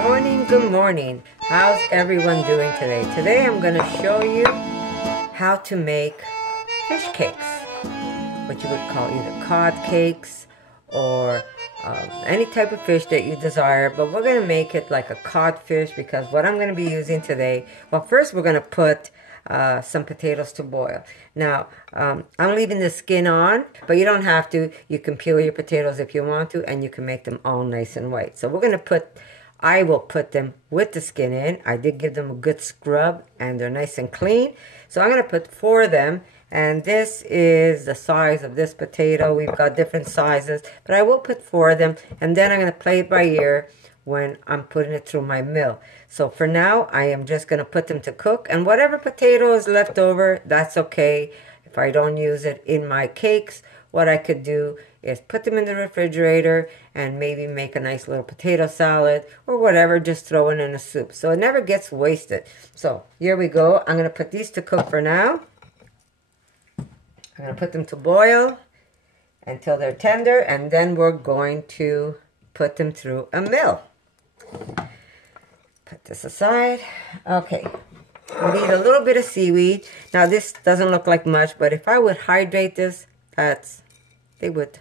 Good morning. How's everyone doing today? Today I'm going to show you how to make fish cakes, what you would call either cod cakes or any type of fish that you desire, but we're going to make it like a codfish because what I'm going to be using today, well, first we're going to put some potatoes to boil. Now, I'm leaving the skin on, but you don't have to. You can peel your potatoes if you want to, and you can make them all nice and white. So we're going to I will put them with the skin in. I did give them a good scrub, and they're nice and clean. So I'm going to put 4 of them, and this is the size of this potato. We've got different sizes, but I will put 4 of them, and then I'm going to play it by ear when I'm putting it through my mill. So for now, I am just going to put them to cook, and whatever potato is left over, that's okay. If I don't use it in my cakes, what I could do is put them in the refrigerator and maybe make a nice little potato salad or whatever, just throw it in a soup. So it never gets wasted. So here we go. I'm going to put these to cook for now. I'm going to put them to boil until they're tender, and then we're going to put them through a mill. Put this aside. Okay. We need a little bit of seaweed. Now this doesn't look like much, but if I would hydrate this, they would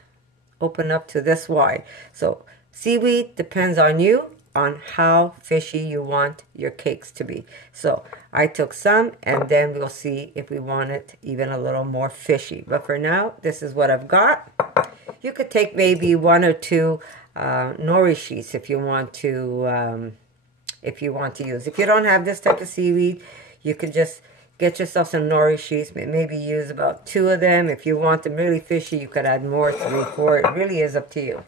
open up to this wide. So seaweed depends on you, on how fishy you want your cakes to be. So I took some, and then we'll see if we want it even a little more fishy. But for now, this is what I've got. You could take maybe 1 or 2 nori sheets if you want to use. If you don't have this type of seaweed, you could just get yourself some nori sheets, maybe use about 2 of them. If you want them really fishy, you could add more, 3, 4. It really is up to you.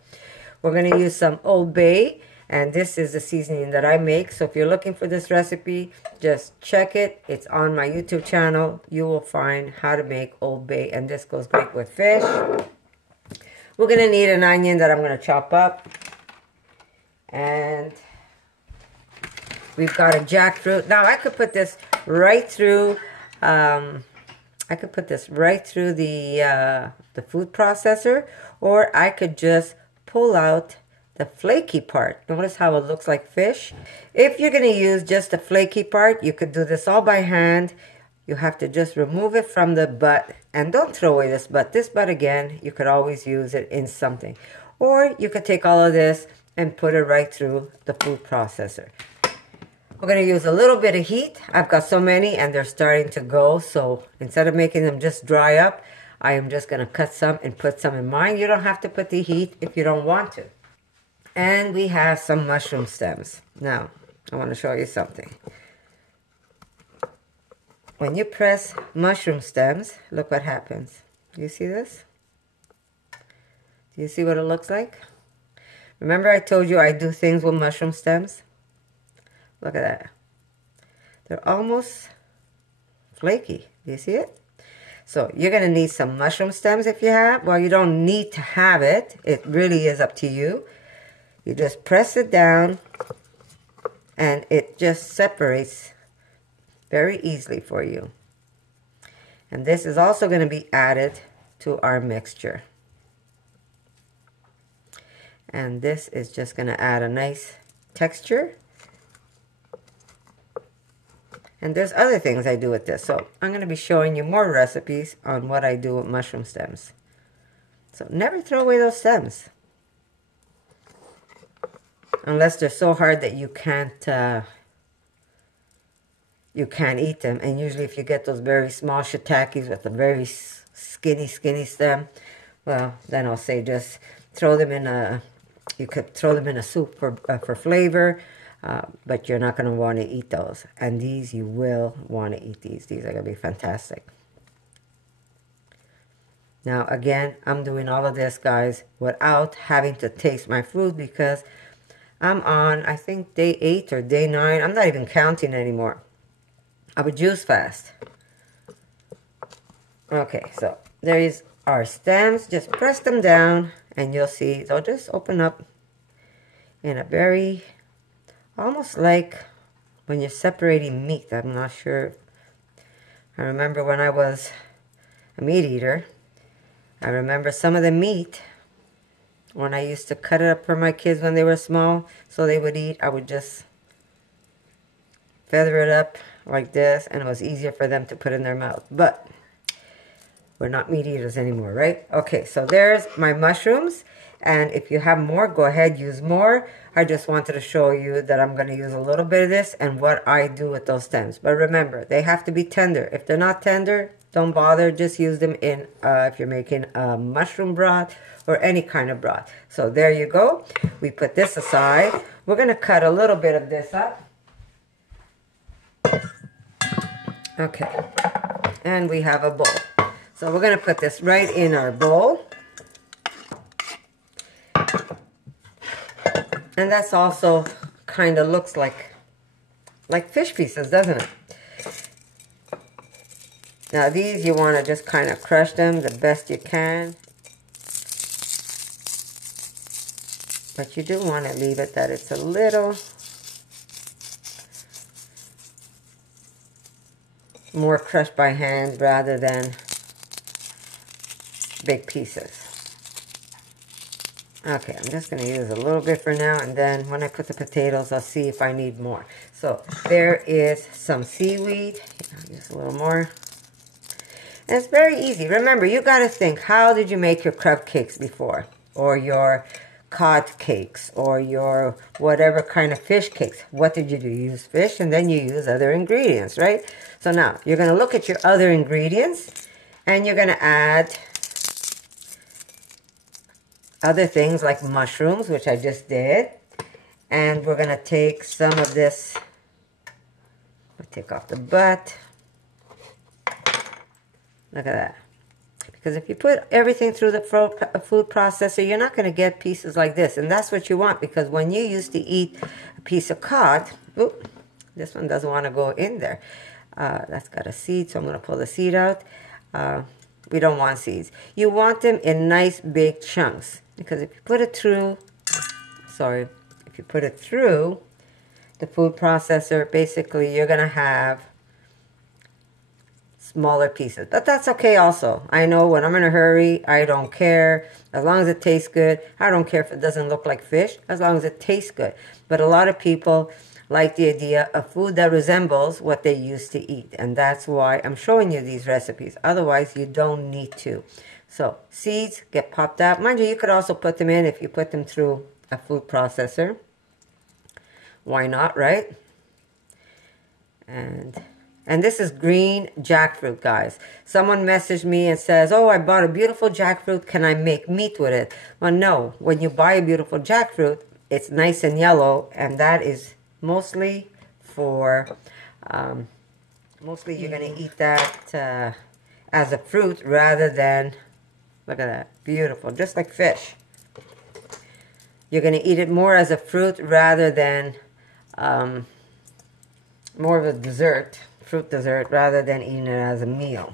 We're going to use some Old Bay, and this is the seasoning that I make. So if you're looking for this recipe, just check it. It's on my YouTube channel. You will find how to make Old Bay, and this goes great with fish. We're going to need an onion that I'm going to chop up. And we've got a jackfruit. Now I could put this right through. The food processor, or I could just pull out the flaky part. Notice how it looks like fish. If you're going to use just the flaky part, you could do this all by hand. You have to just remove it from the butt, and don't throw away this butt. This butt, again, you could always use it in something. Or you could take all of this and put it right through the food processor. We're going to use a little bit of heat. I've got so many and they're starting to go. So instead of making them just dry up, I am just going to cut some and put some in mine. You don't have to put the heat if you don't want to. And we have some mushroom stems. Now, I want to show you something. When you press mushroom stems, look what happens. Do you see this? Do you see what it looks like? Remember I told you I do things with mushroom stems? Look at that. They're almost flaky. Do you see it? So you're going to need some mushroom stems if you have. Well, you don't need to have it. It really is up to you. You just press it down, and it just separates very easily for you. And this is also going to be added to our mixture. And this is just going to add a nice texture. And there's other things I do with this. So I'm going to be showing you more recipes on what I do with mushroom stems. So never throw away those stems. Unless they're so hard that you can't eat them. And usually if you get those very small shiitakes with a very skinny stem, well, then I'll say just throw them in you could throw them in a soup for flavor. But you're not going to want to eat those. And these, you will want to eat these. These are going to be fantastic. Now, again, I'm doing all of this, guys, without having to taste my food because I'm on, I think, day 8 or day 9. I'm not even counting anymore. I would juice fast. Okay, so there is our stems. Just press them down, and you'll see they'll just open up in a very... almost like when you're separating meat. I'm not sure. I remember when I was a meat eater, I remember some of the meat When I used to cut it up for my kids when they were small so they would eat, I would just feather it up like this, and it was easier for them to put in their mouth. But we're not meat eaters anymore, right? Okay, so there's my mushrooms. And if you have more, go ahead, use more. I just wanted to show you that I'm going to use a little bit of this and what I do with those stems. But remember, they have to be tender. If they're not tender, don't bother. Just use them in if you're making a mushroom broth or any kind of broth. So there you go. We put this aside. We're going to cut a little bit of this up. Okay, and we have a bowl. So we're going to put this right in our bowl. And that's also kind of looks like fish pieces, doesn't it? Now these, you want to just kind of crush them the best you can. But you do want to leave it that it's a little more crushed by hand rather than big pieces. Okay, I'm just going to use a little bit for now, and then when I put the potatoes, I'll see if I need more. So there is some seaweed. Just a little more. And it's very easy. Remember, you got to think, how did you make your crab cakes before? Or your cod cakes? Or your whatever kind of fish cakes? What did you do? You use fish, and then you use other ingredients, right? So now, you're going to look at your other ingredients, and you're going to add other things like mushrooms, which I just did. And we're going to take some of this, we'll take off the butt. Look at that. Because if you put everything through the food processor, you're not going to get pieces like this. And that's what you want, because when you used to eat a piece of cod, oop, this one doesn't want to go in there. That's got a seed, so I'm going to pull the seed out. We don't want seeds. You want them in nice big chunks. Because if you put it through, if you put it through the food processor, basically you're going to have smaller pieces. But that's okay also. I know when I'm in a hurry, I don't care. As long as it tastes good. I don't care if it doesn't look like fish, as long as it tastes good. But a lot of people like the idea of food that resembles what they used to eat. And that's why I'm showing you these recipes. Otherwise, you don't need to. So, seeds get popped out. Mind you, you could also put them in if you put them through a food processor. Why not, right? And this is green jackfruit, guys. Someone messaged me and says, oh, I bought a beautiful jackfruit. Can I make meat with it? Well, no. When you buy a beautiful jackfruit, it's nice and yellow. And that is mostly for, mostly you're going to eat that as a fruit rather than... Look at that. Beautiful. Just like fish. You're going to eat it more as a fruit rather than more of a dessert, fruit dessert, rather than eating it as a meal.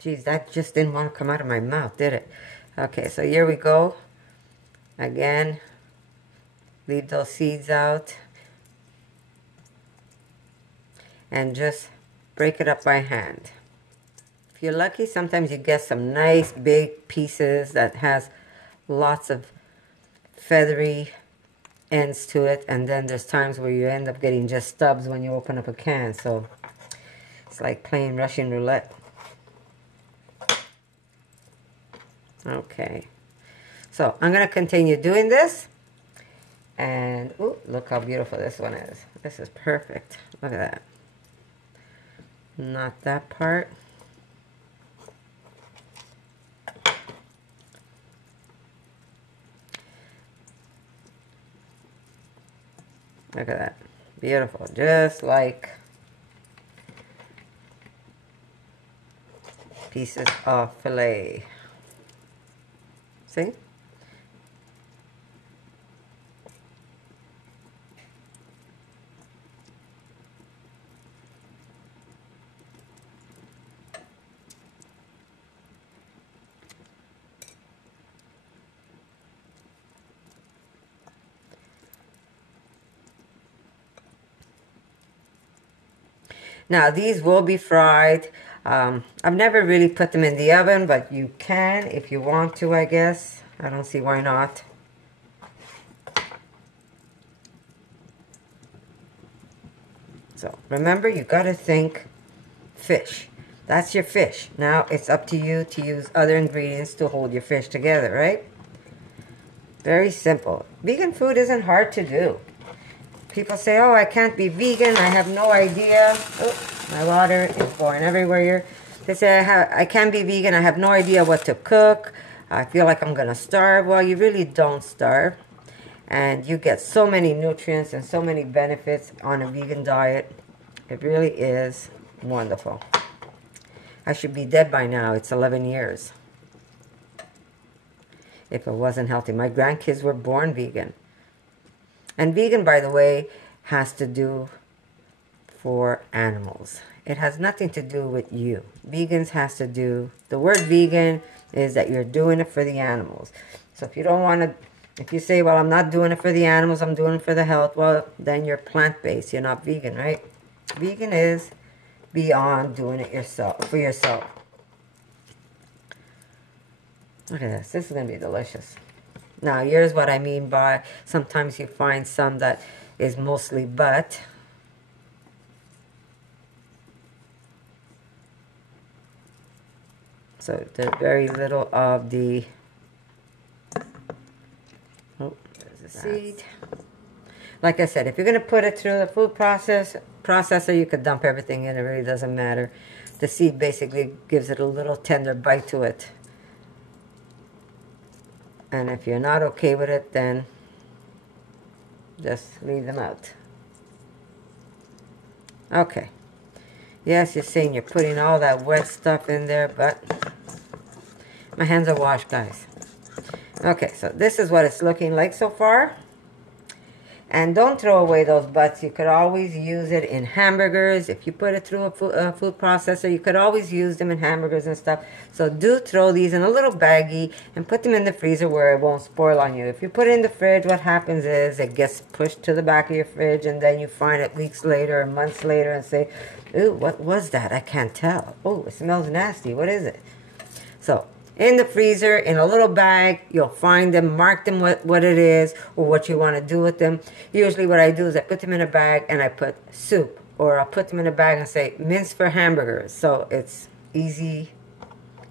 Geez, that just didn't want to come out of my mouth, did it? Okay, so here we go. Again, leave those seeds out. And just break it up by hand. If you're lucky, sometimes you get some nice big pieces that has lots of feathery ends to it. And then there's times where you end up getting just stubs when you open up a can. So it's like playing Russian roulette. Okay. So I'm going to continue doing this. And ooh, look how beautiful this one is. This is perfect. Look at that. Not that part. Look at that. Beautiful. Just like pieces of filet. See? Now these will be fried. I've never really put them in the oven, but you can if you want to, I guess. I don't see why not. So remember, you got to think fish. That's your fish. Now it's up to you to use other ingredients to hold your fish together, right? Very simple. Vegan food isn't hard to do. People say, oh, I can't be vegan. I have no idea. Oh, my water is going everywhere here. They say, I can't be vegan. I have no idea what to cook. I feel like I'm going to starve. Well, you really don't starve. And you get so many nutrients and so many benefits on a vegan diet. It really is wonderful. I should be dead by now. It's 11 years. If it wasn't healthy. My grandkids were born vegan. And vegan, by the way, has to do for animals. It has nothing to do with you. Vegans has to do, the word vegan is that you're doing it for the animals. So if you don't want to, if you say, well, I'm not doing it for the animals, I'm doing it for the health, well, then you're plant-based. You're not vegan, right? Vegan is beyond doing it yourself, for yourself. Look at this. This is going to be delicious. Now, here's what I mean by sometimes you find some that is mostly butt. So there's very little of the, oh, there's a seed. Like I said, if you're going to put it through the food processor, you could dump everything in. It really doesn't matter. The seed basically gives it a little tender bite to it. And if you're not okay with it, then just leave them out. Okay. Yes, you're saying you're putting all that wet stuff in there, but my hands are washed, guys. Okay, so this is what it's looking like so far. And don't throw away those butts. You could always use it in hamburgers. If you put it through a food processor, you could always use them in hamburgers and stuff. So do throw these in a little baggie and put them in the freezer where it won't spoil on you. If you put it in the fridge, what happens is it gets pushed to the back of your fridge, and then you find it weeks later or months later and say, ooh, what was that? I can't tell. Oh, it smells nasty. What is it? So in the freezer, in a little bag, you'll find them, mark them what it is or what you want to do with them. Usually what I do is I put them in a bag and I put soup, or I'll put them in a bag and say mince for hamburgers. So it's easy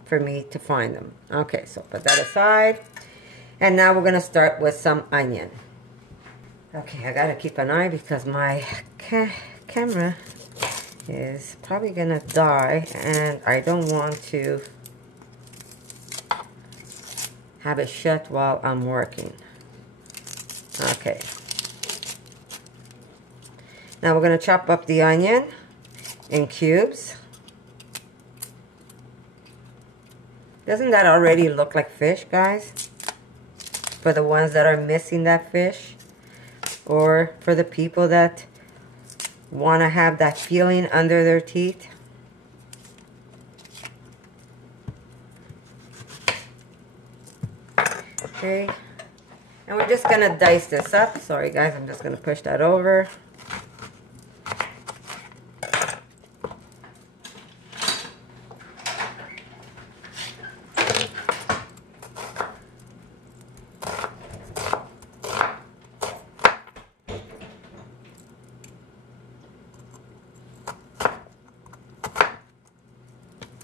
for me to find them. Okay, so put that aside. And now we're going to start with some onion. Okay, I got to keep an eye because my camera is probably going to die and I don't want to have it shut while I'm working. Okay. Now we're going to chop up the onion in cubes. Doesn't that already look like fish, guys? For the ones that are missing that fish, or for the people that want to have that feeling under their teeth. Okay, and we're just going to dice this up. Sorry guys, I'm just going to push that over.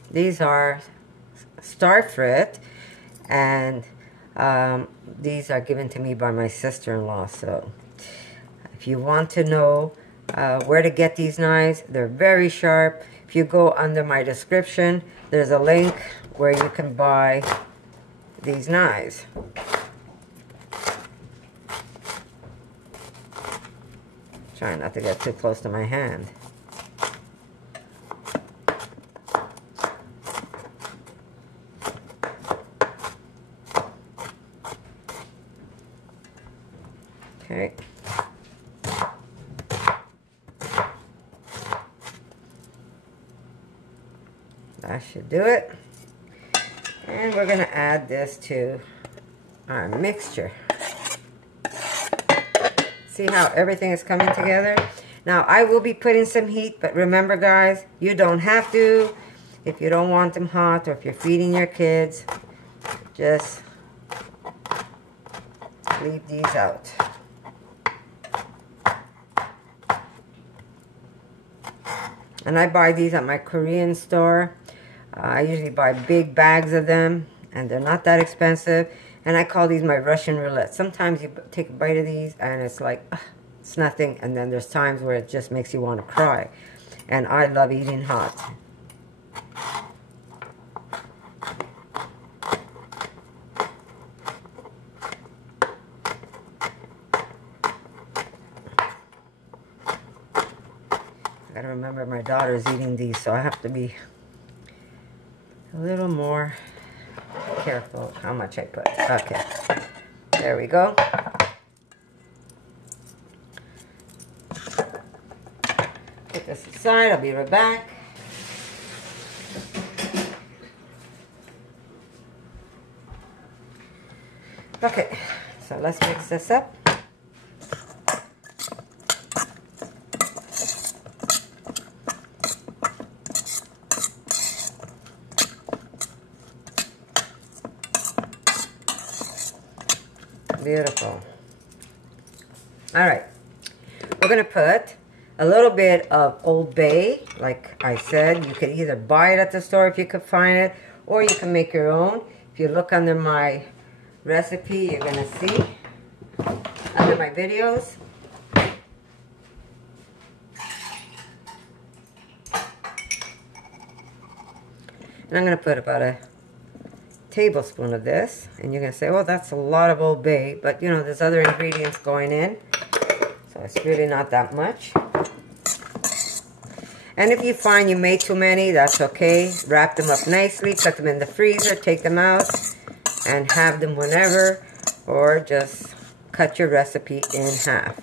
These are starfruit, and these are given to me by my sister-in-law. So if you want to know where to get these knives, they're very sharp. If you go under my description, there's a link where you can buy these knives. Trying not to get too close to my hand. Okay. That should do it. And we're going to add this to our mixture. See how everything is coming together? Now, I will be putting some heat, but remember guys, you don't have to. If you don't want them hot, or if you're feeding your kids, just leave these out. And I buy these at my Korean store. I usually buy big bags of them, and they're not that expensive. And I call these my Russian roulette. Sometimes you take a bite of these and it's like, it's nothing. And then there's times where it just makes you want to cry. And I love eating hot. I gotta remember my daughter's eating these, so I have to be a little more careful how much I put. Okay, there we go. Put this aside, I'll be right back. Okay, so let's mix this up. Beautiful. All right, we're gonna put a little bit of Old Bay. Like I said, you could either buy it at the store if you could find it, or you can make your own. If you look under my recipe, you're gonna see under my videos. And I'm gonna put about a tablespoon of this, and you're gonna say, oh, that's a lot of Old Bay, but you know, there's other ingredients going in, so it's really not that much. And if you find you made too many, that's okay. Wrap them up nicely, put them in the freezer, take them out, and have them whenever, or just cut your recipe in half.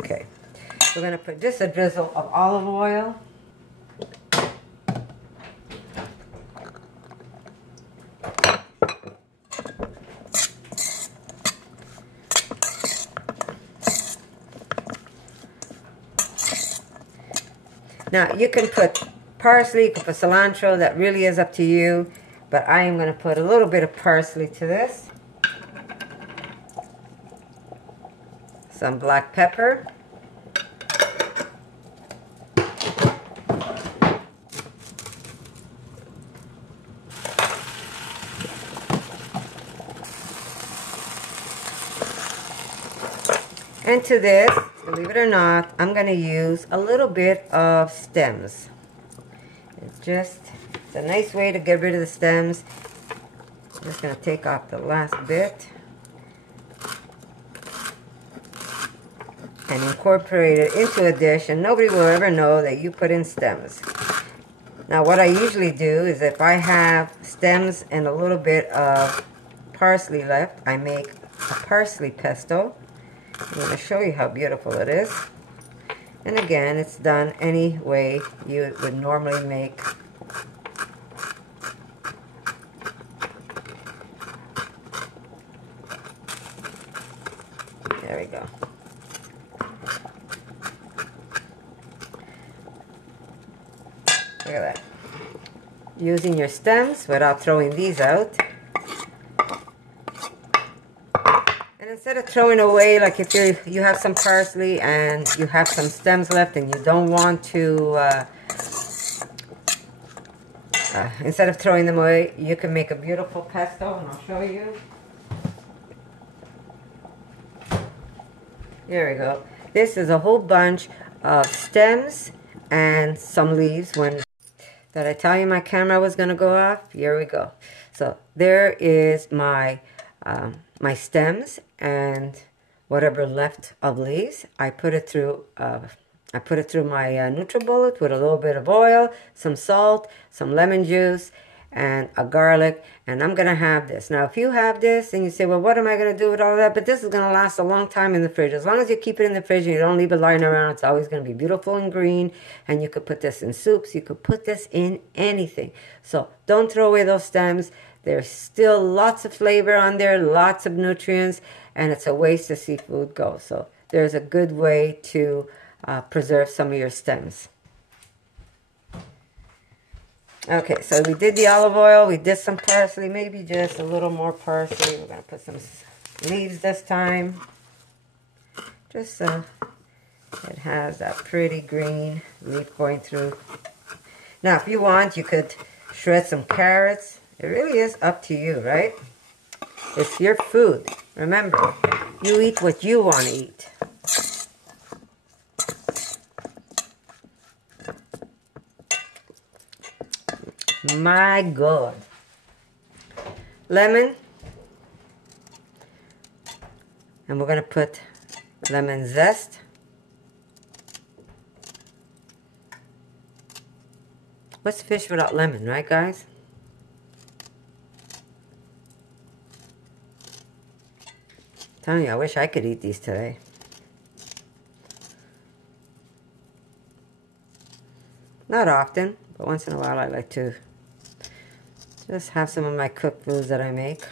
Okay, we're gonna put just a drizzle of olive oil. Now, you can put parsley, you can put cilantro, that really is up to you. But I am going to put a little bit of parsley to this. Some black pepper. And to this, believe it or not, I'm going to use a little bit of stems. It's a nice way to get rid of the stems. I'm just going to take off the last bit and incorporate it into a dish, and nobody will ever know that you put in stems. Now, what I usually do is if I have stems and a little bit of parsley left, I make a parsley pesto. I'm going to show you how beautiful it is. And again, it's done any way you would normally make. There we go. Look at that. Using your stems without throwing these out. Instead of throwing away, like if you have some parsley and you have some stems left and you don't want to, instead of throwing them away, you can make a beautiful pesto, and I'll show you. There we go. This is a whole bunch of stems and some leaves. Did I tell you my camera was going to go off? Here we go. So there is my my stems and whatever left of leaves. I put it through my NutriBullet with a little bit of oil, some salt, some lemon juice, and a garlic, and I'm gonna have this. Now, if you have this and you say, well, what am I gonna do with all that? But this is gonna last a long time in the fridge. As long as you keep it in the fridge and you don't leave it lying around, it's always gonna be beautiful and green. And you could put this in soups, you could put this in anything. So don't throw away those stems. There's still lots of flavor on there, lots of nutrients, and it's a waste to see food go. So there's a good way to preserve some of your stems. Okay, so we did the olive oil. We did some parsley, maybe just a little more parsley. We're going to put some leaves this time. Just so it has that pretty green leaf going through. Now, if you want, you could shred some carrots. It really is up to you, right? It's your food. Remember, you eat what you want to eat. My God. Lemon. And we're going to put lemon zest. What's fish without lemon, right, guys? I'm telling you, I wish I could eat these today. Not often, but once in a while I like to just have some of my cooked foods that I make.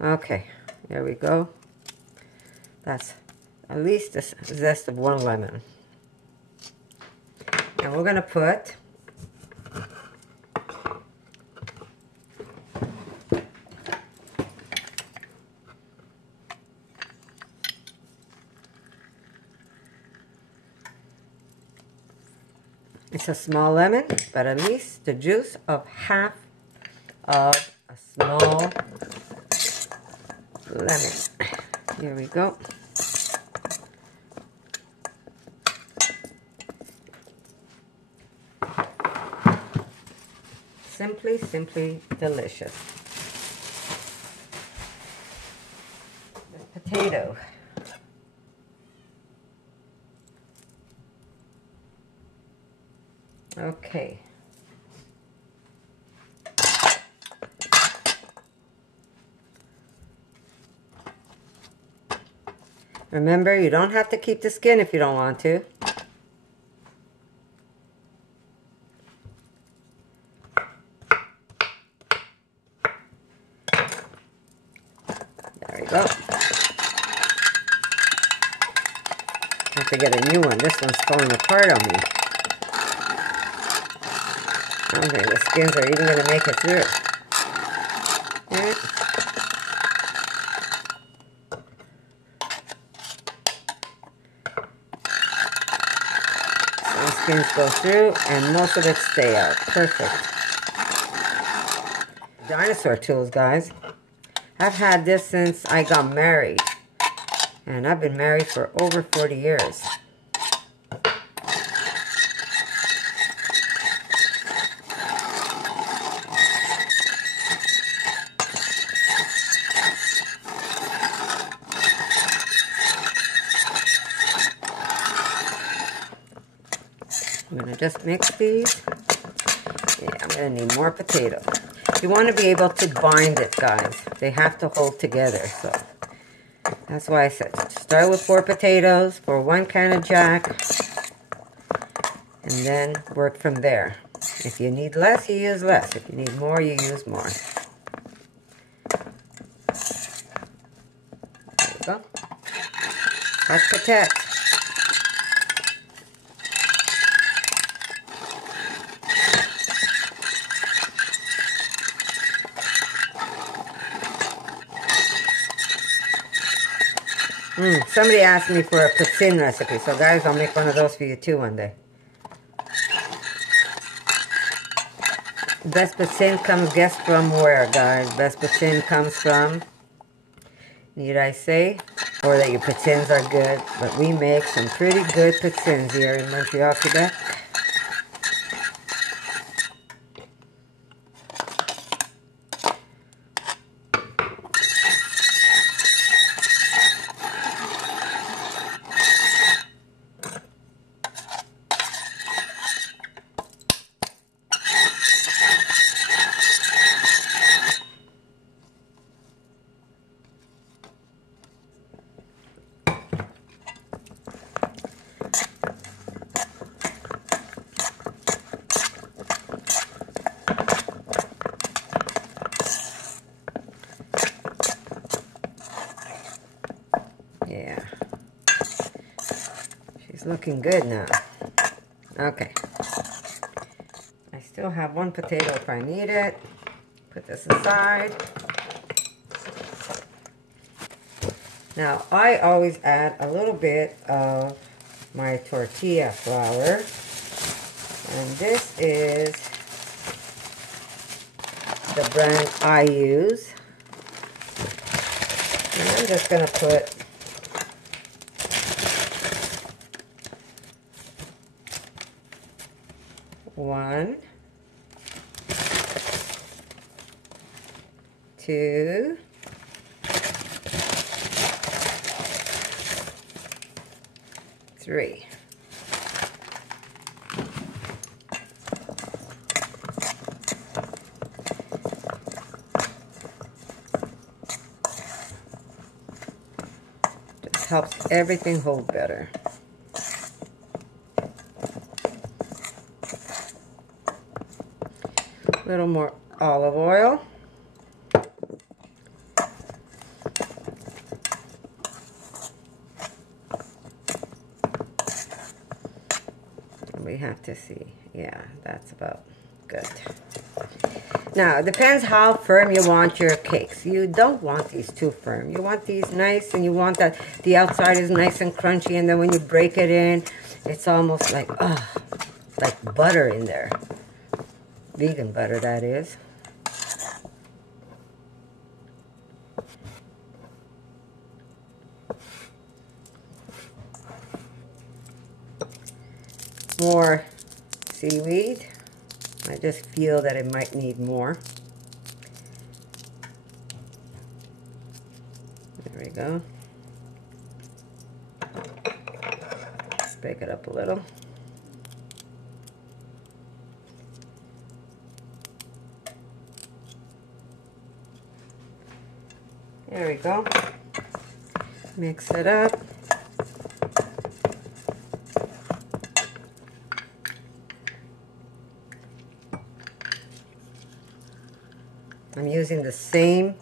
Okay, there we go. That's at least the zest of one lemon. And we're going to put it's a small lemon, but at least the juice of half of a small lemon. Here we go. Simply delicious. The potato. Okay. Remember, you don't have to keep the skin if you don't want to. There we go. Have to get a new one. This one's falling apart on me. I don't think the skins are even going to make it through. Yeah. Some skins go through and most of it stay out. Perfect. Dinosaur tools, guys. I've had this since I got married. And I've been married for over 40 years. I'm going to just mix these. Yeah, I'm going to need more potato. You want to be able to bind it, guys. They have to hold together, so that's why I said start with 4 potatoes for 1 can of jack, and then work from there. If you need less, you use less. If you need more, you use more. There we go. Hot potato. Somebody asked me for a pisin recipe, so guys, I'll make one of those for you too one day. Best pisin comes, guess from where, guys? Best pisin comes from, need I say, or that your pisins are good, but we make some pretty good pisins here in Montreal, Quebec. Yeah, she's looking good now. Okay, still have one potato if I need it. Put this aside. Now, I always add a little bit of my tortilla flour. And this is the brand I use. And I'm just going to put one, two, three. Just helps everything hold better. A little more olive oil. We have to see. Yeah, that's about good. Now, it depends how firm you want your cakes. You don't want these too firm. You want these nice, and you want that the outside is nice and crunchy, and then when you break it in, it's almost like butter in there. Vegan butter, that is. More seaweed. I just feel that it might need more. There we go. Bake it up a little. There we go. Mix it up. I'm using the same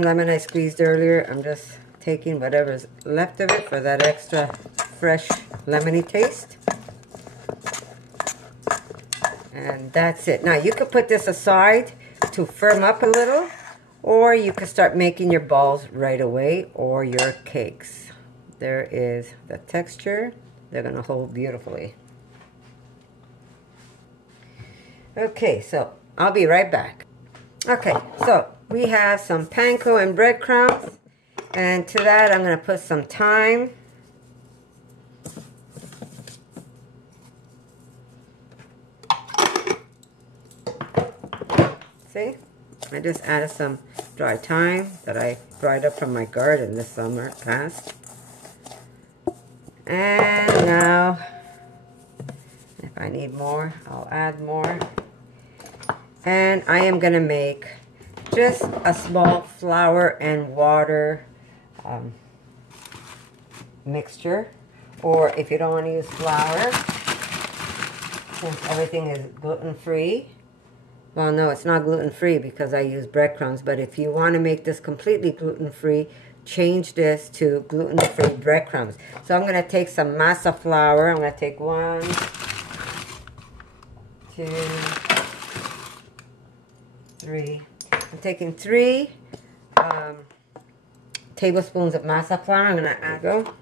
lemon I squeezed earlier. I'm just taking whatever's left of it for that extra fresh lemony taste. And that's it. Now you could put this aside to firm up a little, or you could start making your balls right away, or your cakes. There is the texture. They're going to hold beautifully. Okay, so I'll be right back. Okay, so we have some panko and breadcrumbs, and to that I'm going to put some thyme. See? I just added some dry thyme that I dried up from my garden this summer past. And now, if I need more, I'll add more. And I am going to make just a small flour and water mixture. Or if you don't want to use flour, since everything is gluten-free. Well, no, it's not gluten-free because I use breadcrumbs. But if you want to make this completely gluten-free, change this to gluten-free breadcrumbs. So I'm going to take some masa flour. I'm going to take 1, 2, 3. I'm taking 3 tablespoons of masa flour. I'm going to add go.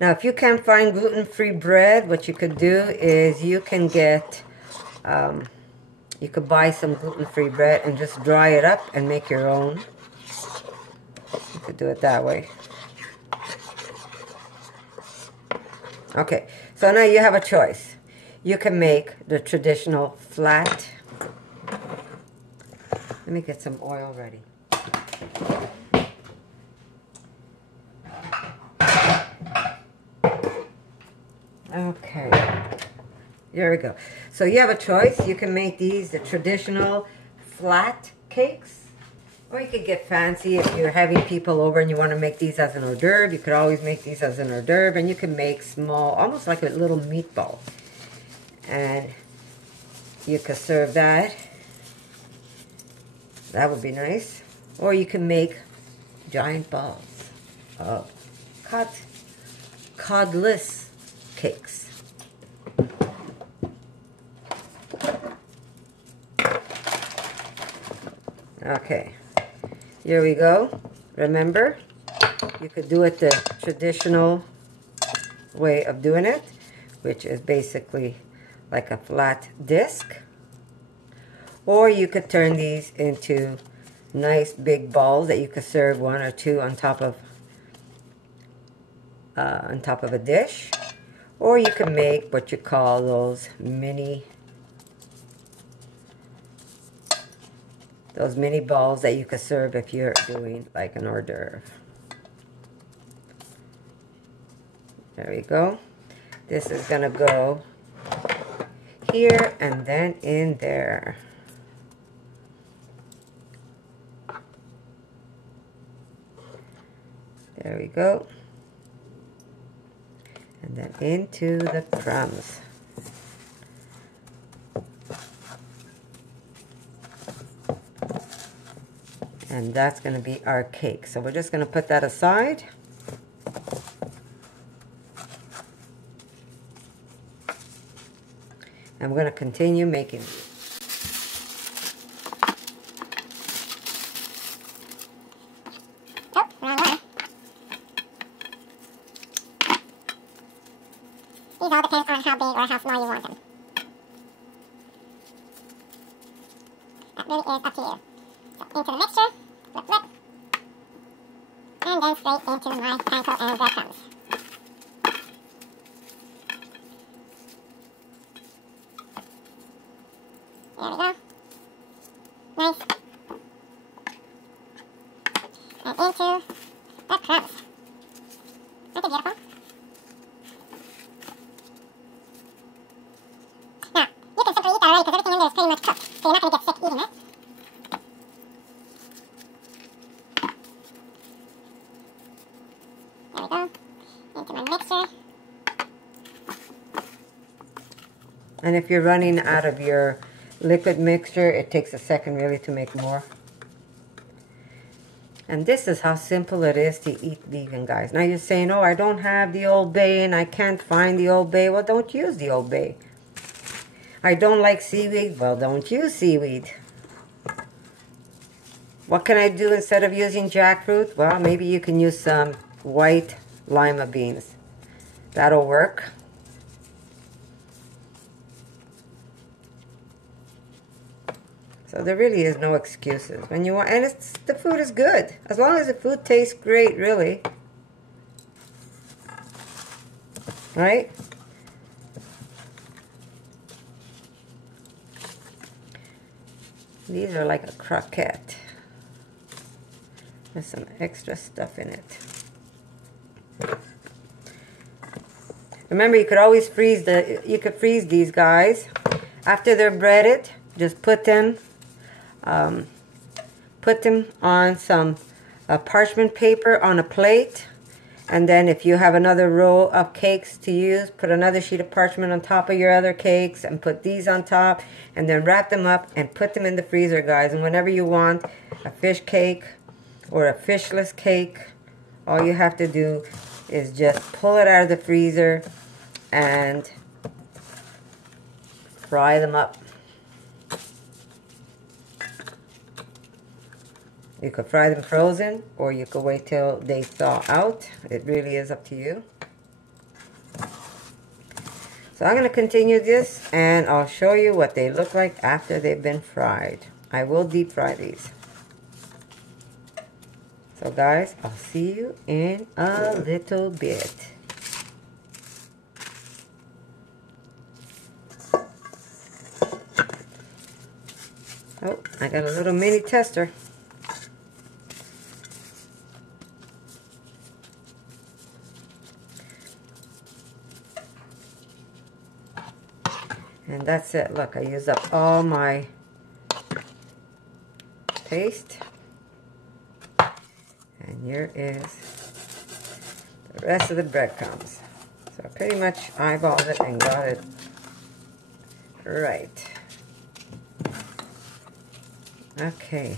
Now, if you can't find gluten-free bread, what you could do is you can get, you could buy some gluten-free bread and just dry it up and make your own. You could do it that way. Okay, so now you have a choice. You can make the traditional flat. Let me get some oil ready. Okay, there we go. So you have a choice. You can make these the traditional flat cakes, or you could get fancy if you're having people over and you want to make these as an hors d'oeuvre. You could always make these as an hors d'oeuvre, and you can make small, almost like a little meatball. And you could serve that That would be nice. Or you can make giant balls of codless cakes. Okay, here we go. Remember, you could do it the traditional way of doing it, which is basically like a flat disc. Or you could turn these into nice big balls that you could serve one or two on top of a dish. Or you can make what you call those mini balls that you could serve if you're doing like an hors d'oeuvre. There we go. This is gonna go here and then in there. There we go. And then into the crumbs. And that's going to be our cake. So we're just going to put that aside. And we're going to continue making it. Oh, wrong one. These all depend on how big or how small you want them. That really is up to you. So into the mixture, flip, flip, and then straight into my panko and breadcrumbs. There we go. Nice. And into the crumbs. Aren't they beautiful? Now, you can simply eat that already because everything in there is pretty much cooked, so you're not going to get sick eating it. There we go. Into my mixer. And if you're running out of your liquid mixture, it takes a second really to make more. And this is how simple it is to eat vegan, guys. Now you're saying, oh, I don't have the Old Bay and I can't find the Old Bay. Well, don't use the Old Bay. I don't like seaweed. Well, don't use seaweed. What can I do instead of using jackfruit? Well, maybe you can use some white lima beans. That'll work. So there really is no excuses when you want, and the food is good as long as the food tastes great, really. Right? These are like a croquette. There's some extra stuff in it. Remember, you could always freeze freeze these guys after they're breaded. Just put them on some parchment paper on a plate, and then if you have another row of cakes to use, put another sheet of parchment on top of your other cakes and put these on top, and then wrap them up and put them in the freezer, guys. And whenever you want a fish cake or a fishless cake, all you have to do is just pull it out of the freezer and fry them up. You could fry them frozen, or you could wait till they thaw out. It really is up to you. So I'm going to continue this, and I'll show you what they look like after they've been fried. I will deep fry these. So guys, I'll see you in a little bit. Oh, I got a little mini tester. And that's it. Look, I used up all my paste. And here is the rest of the breadcrumbs. So I pretty much eyeballed it and got it right. Okay.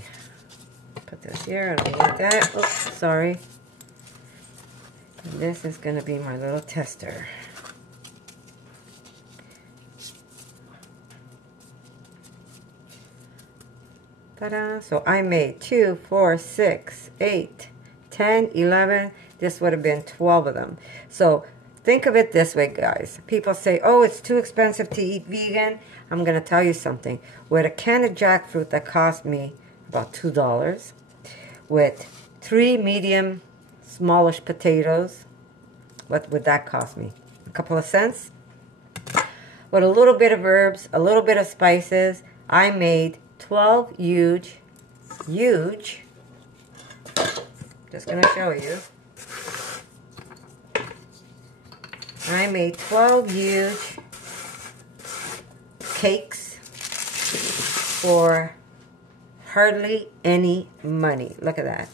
Put this here, I don't need that. Oops, sorry. And this is going to be my little tester. Ta-da! So I made 2, 4, 6, 8, 10, 11. This would have been 12 of them. So think of it this way, guys. People say, oh, it's too expensive to eat vegan. I'm going to tell you something. With a can of jackfruit that cost me about $2, with 3 medium, smallish potatoes, what would that cost me? A couple of cents? With a little bit of herbs, a little bit of spices, I made 12 huge, just going to show you. I made 12 huge cakes for hardly any money. Look at that.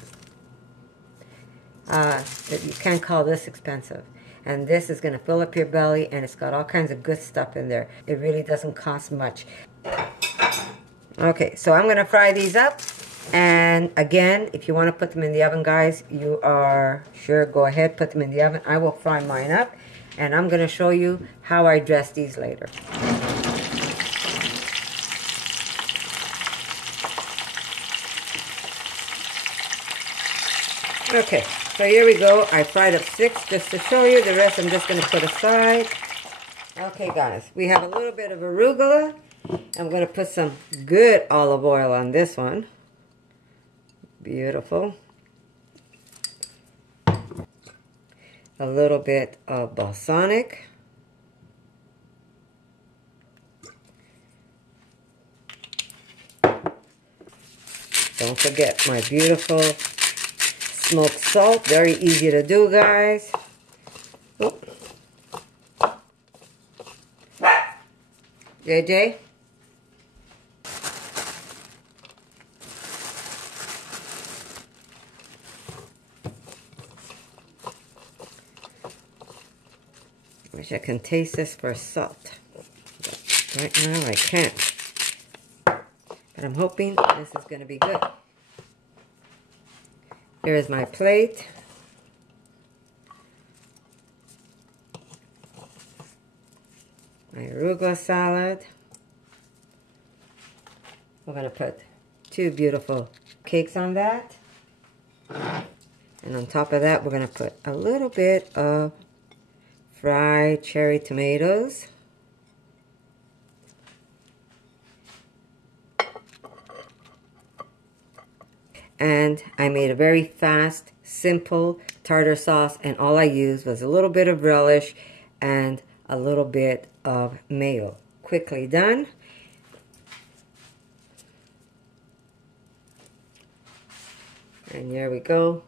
You can't call this expensive. And this is going to fill up your belly, and it's got all kinds of good stuff in there. It really doesn't cost much. Okay, so I'm going to fry these up. And again, if you want to put them in the oven, guys, you are sure, go ahead, put them in the oven. I will fry mine up. And I'm going to show you how I dress these later. Okay, so here we go. I fried up 6 just to show you. The rest I'm just going to put aside. Okay, guys, we have a little bit of arugula. I'm going to put some good olive oil on this one. Beautiful. A little bit of balsamic. Don't forget my beautiful smoked salt. Very easy to do, guys. Oop. JJ? Wish I can taste this for salt. But right now I can't. But I'm hoping this is going to be good. Here is my plate. My arugula salad. We're going to put 2 beautiful cakes on that. And on top of that, we're going to put a little bit of fried cherry tomatoes. And I made a very fast, simple tartar sauce, and all I used was a little bit of relish and a little bit of mayo. Quickly done. And here we go.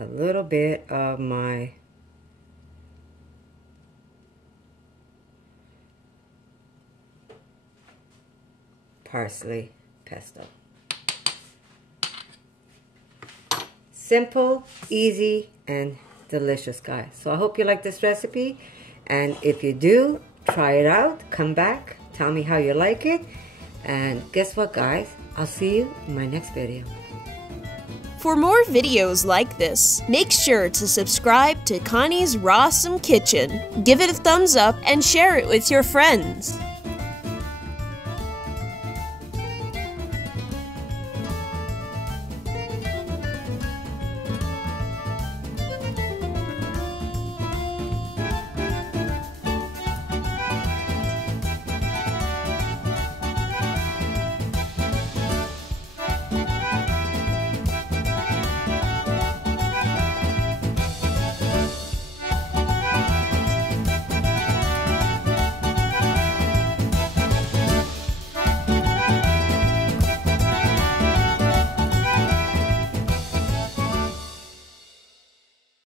A little bit of my parsley pesto. Simple, easy, and delicious, guys. So I hope you like this recipe. And if you do, try it out. Come back. Tell me how you like it. And guess what, guys? I'll see you in my next video. For more videos like this, make sure to subscribe to Connie's RAWsome Kitchen, give it a thumbs up, and share it with your friends.